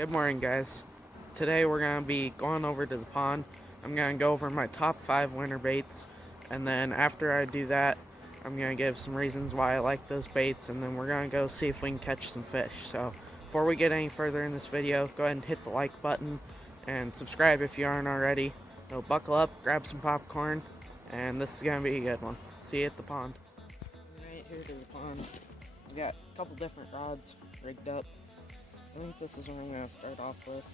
Good morning, guys. Today we're going to be going over to the pond. I'm going to go over my top 5 winter baits, and then after I do that, I'm going to give some reasons why I like those baits, and then we're going to go see if we can catch some fish. So before we get any further in this video, go ahead and hit the like button and subscribe if you aren't already. So buckle up, grab some popcorn, and this is going to be a good one. See you at the pond. Right here to the pond. We got a couple different rods rigged up. I think this is what I'm going to start off with.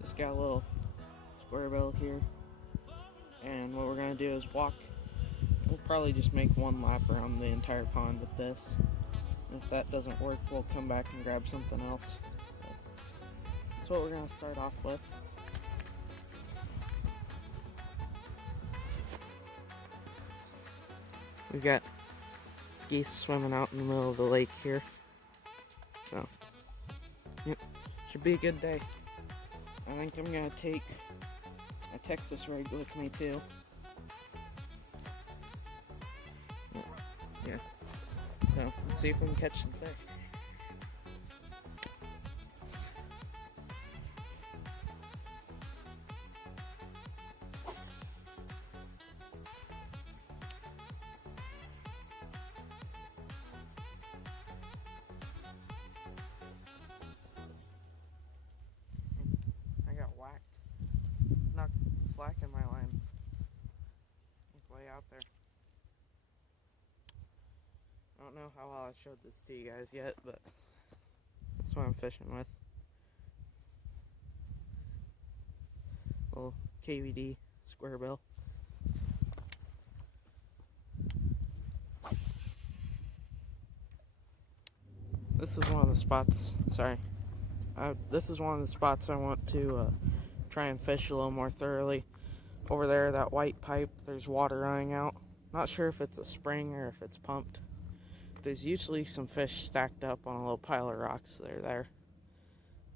Just got a little square bill here. And what we're going to do is we'll probably just make one lap around the entire pond with this. And if that doesn't work, we'll come back and grab something else. That's what we're going to start off with. We've got geese swimming out in the middle of the lake here. So, yep, should be a good day. I think I'm going to take a Texas rig with me too. Yeah. So, let's see if we can catch some fish. I got whacked. Knocked slack in my line. It's way out there. I don't know how well I showed this to you guys yet, but that's what I'm fishing with. Little KVD square bill. This is one of the spots, this is one of the spots I want to try and fish a little more thoroughly. Over there, that white pipe, there's water running out. Not sure if it's a spring or if it's pumped. There's usually some fish stacked up on a little pile of rocks that are there.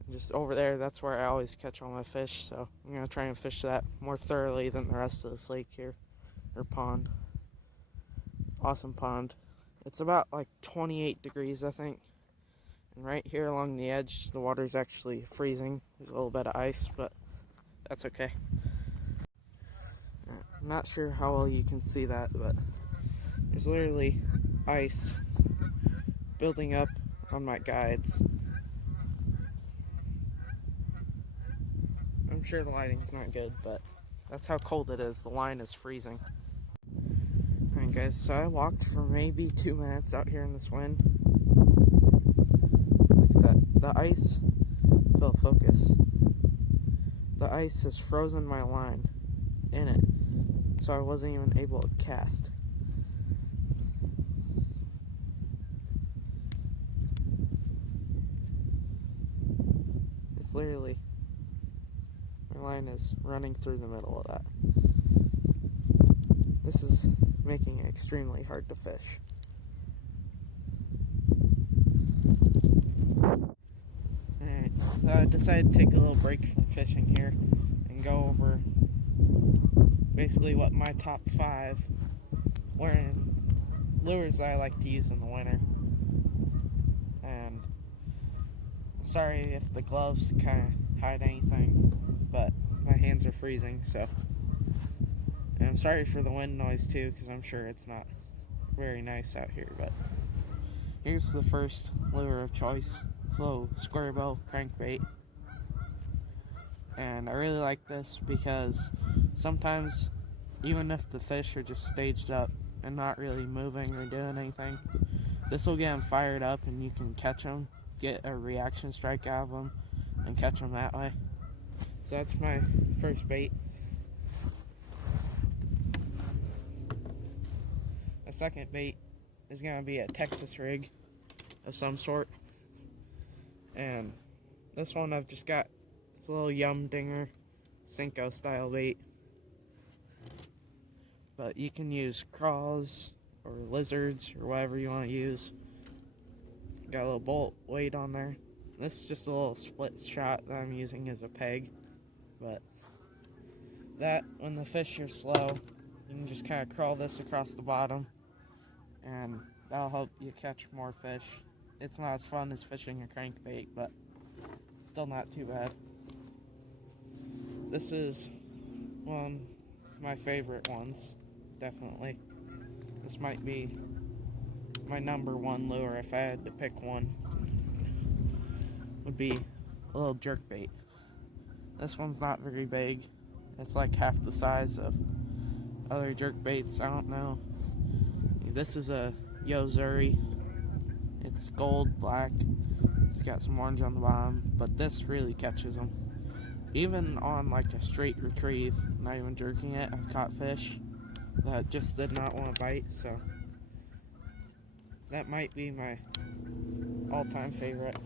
And just over there, that's where I always catch all my fish, so I'm going to try and fish that more thoroughly than the rest of this lake here, or pond. Awesome pond. It's about like 28 degrees, I think. And right here along the edge, the water's actually freezing. There's a little bit of ice, but that's okay. I'm not sure how well you can see that, but there's literally ice building up on my guides. I'm sure the lighting's not good, but that's how cold it is. The line is freezing. Alright guys, so I walked for maybe 2 minutes out here in this wind. Look at that. The ice, Phil, focus. The ice has frozen my line in it, so I wasn't even able to cast. It's literally, my line is running through the middle of that. This is making it extremely hard to fish. Alright, so I decided to take a little break from fishing here and go over basically what my top 5 lures I like to use in the winter. And I'm sorry if the gloves kind of hide anything, but my hands are freezing, so. And I'm sorry for the wind noise too, because I'm sure it's not very nice out here, but here's the first lure of choice. It's a little square bill crankbait. And I really like this because sometimes, even if the fish are just staged up and not really moving or doing anything, this will get them fired up and you can catch them, get a reaction strike out of them, and catch them that way. So that's my first bait. The second bait is going to be a Texas rig of some sort. And this one I've just got, it's a little Yum Dinger Senko style bait. But you can use craws or lizards or whatever you want to use. Got a little bolt weight on there. This is just a little split shot that I'm using as a peg. But that, when the fish are slow, you can just kind of crawl this across the bottom and that'll help you catch more fish. It's not as fun as fishing a crankbait, but still not too bad. This is one of my favorite ones, definitely. This might be my number one lure if I had to pick one. Would be a little jerkbait. This one's not very big. It's like half the size of other jerkbaits. I don't know. This is a Yo-Zuri. It's gold, black. It's got some orange on the bottom, but this really catches them. Even on like a straight retrieve, not even jerking it, I've caught fish that just did not want to bite, so that might be my all-time favorite.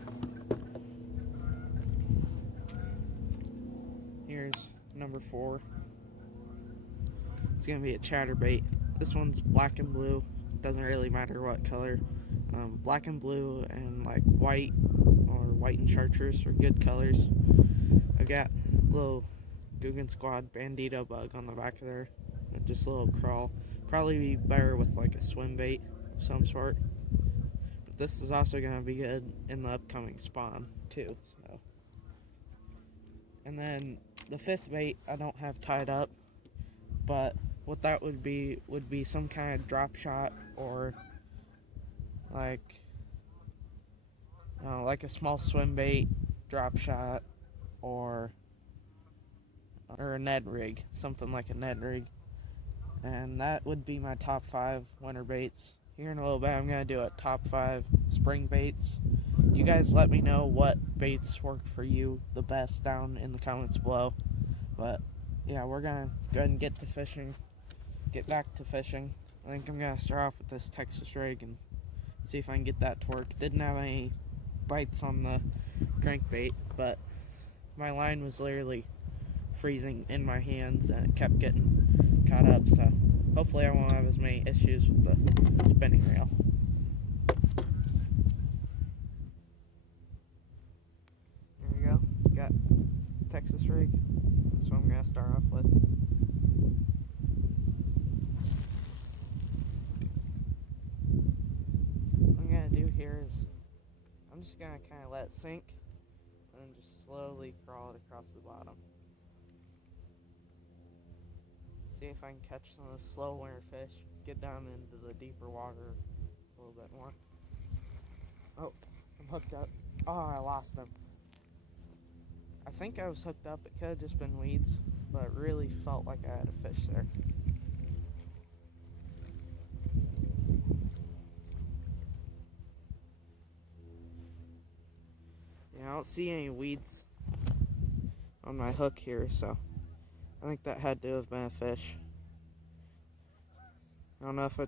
Here's number 4. It's gonna be a chatterbait. This one's black and blue. Doesn't really matter what color. Black and blue and like white or white and chartreuse are good colors. I've got a little Googan Squad Bandito bug on the back of there. And just a little crawl. Probably be better with like a swim bait of some sort. But this is also gonna be good in the upcoming spawn too. So. And then the 5th bait I don't have tied up, but what that would be some kind of drop shot or like a small swim bait, drop shot, or a Ned rig, something like a Ned rig. And that would be my top 5 winter baits. Here in a little bit I'm going to do a top 5 spring baits. You guys let me know what baits work for you the best down in the comments below. But yeah, we're going to go ahead and get back to fishing. I think I'm going to start off with this Texas rig and see if I can get that to work. Didn't have any bites on the crankbait, but my line was literally freezing in my hands and it kept getting caught up, so hopefully I won't have as many issues with the spinning reel. There we go. Got Texas rig. That's what I'm going to start off with. What I'm going to do here is I'm just going to kind of let it sink and then just slowly crawl it across the bottom. See if I can catch some of the slow winter fish, get down into the deeper water a little bit more. Oh, I'm hooked up. Oh, I lost him. I think I was hooked up. It could have just been weeds, but it really felt like I had a fish there. Yeah, I don't see any weeds on my hook here, so I think that had to have been a fish. I don't know if I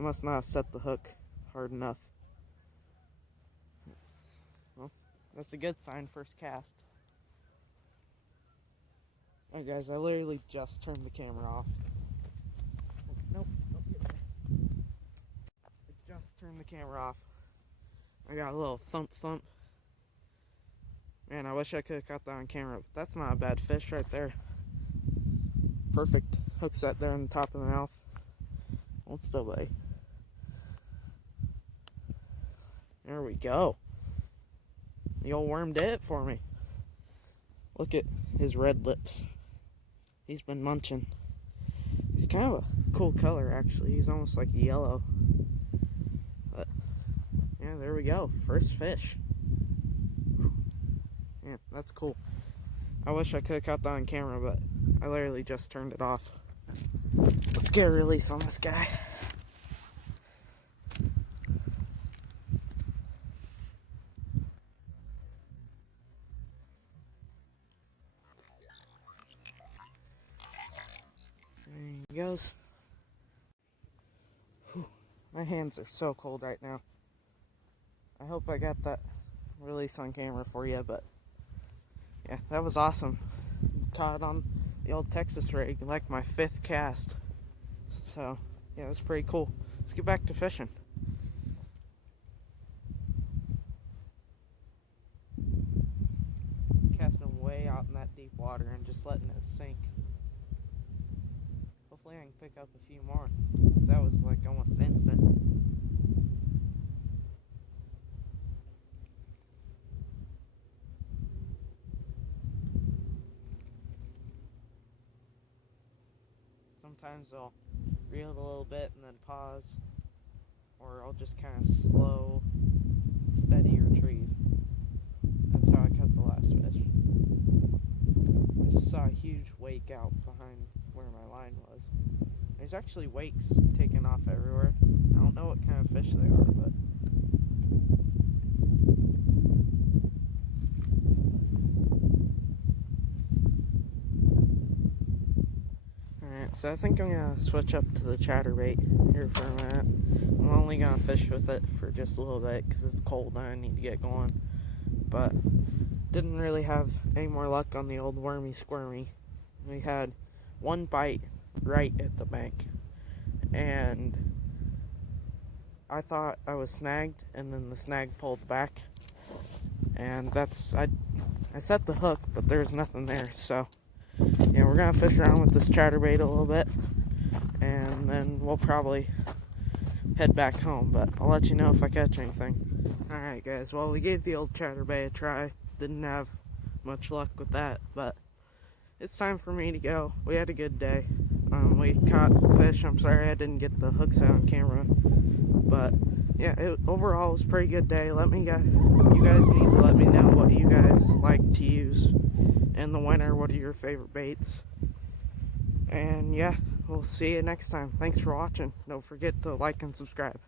must not have set the hook hard enough. Well, that's a good sign, first cast. Alright guys, I literally just turned the camera off. Nope. I just turned the camera off. I got a little thump. Man, I wish I could have caught that on camera, but that's not a bad fish right there. Perfect hook set there on the top of the mouth. Won't still bite. There we go. The old worm did it for me. Look at his red lips. He's been munching. He's kind of a cool color, actually. He's almost like yellow. But yeah, there we go. First fish. Yeah, that's cool. I wish I could have caught that on camera, but I literally just turned it off. Let's get a release on this guy. There he goes. Whew. My hands are so cold right now. I hope I got that release on camera for you, but yeah, that was awesome. Caught on the old Texas rig, like my 5th cast. So, yeah, it was pretty cool. Let's get back to fishing. Casting way out in that deep water and just letting it sink. Hopefully I can pick up a few more. That was like almost instant. sometimes I'll reel it a little bit and then pause, or I'll just kind of slow, steady retrieve. That's how I caught the last fish. I just saw a huge wake out behind where my line was. There's actually wakes taking off everywhere. I don't know what kind of fish they are, but alright, so I think I'm gonna switch up to the chatterbait here for a minute. I'm only gonna fish with it for just a little bit because it's cold and I need to get going. But didn't really have any more luck on the old wormy squirmy. We had one bite right at the bank, and I thought I was snagged, and then the snag pulled back, and I set the hook, but there's nothing there. So yeah, we're gonna fish around with this chatterbait a little bit, and then we'll probably head back home, but I'll let you know if I catch anything. Alright guys, well, we gave the old chatterbait a try. Didn't have much luck with that, but it's time for me to go. We had a good day. We caught fish. I'm sorry I didn't get the hooks out on camera, but yeah, overall it was a pretty good day. You guys need to let me know what you guys like to use in the winter. What are your favorite baits? And yeah, we'll see you next time. Thanks for watching. Don't forget to like and subscribe.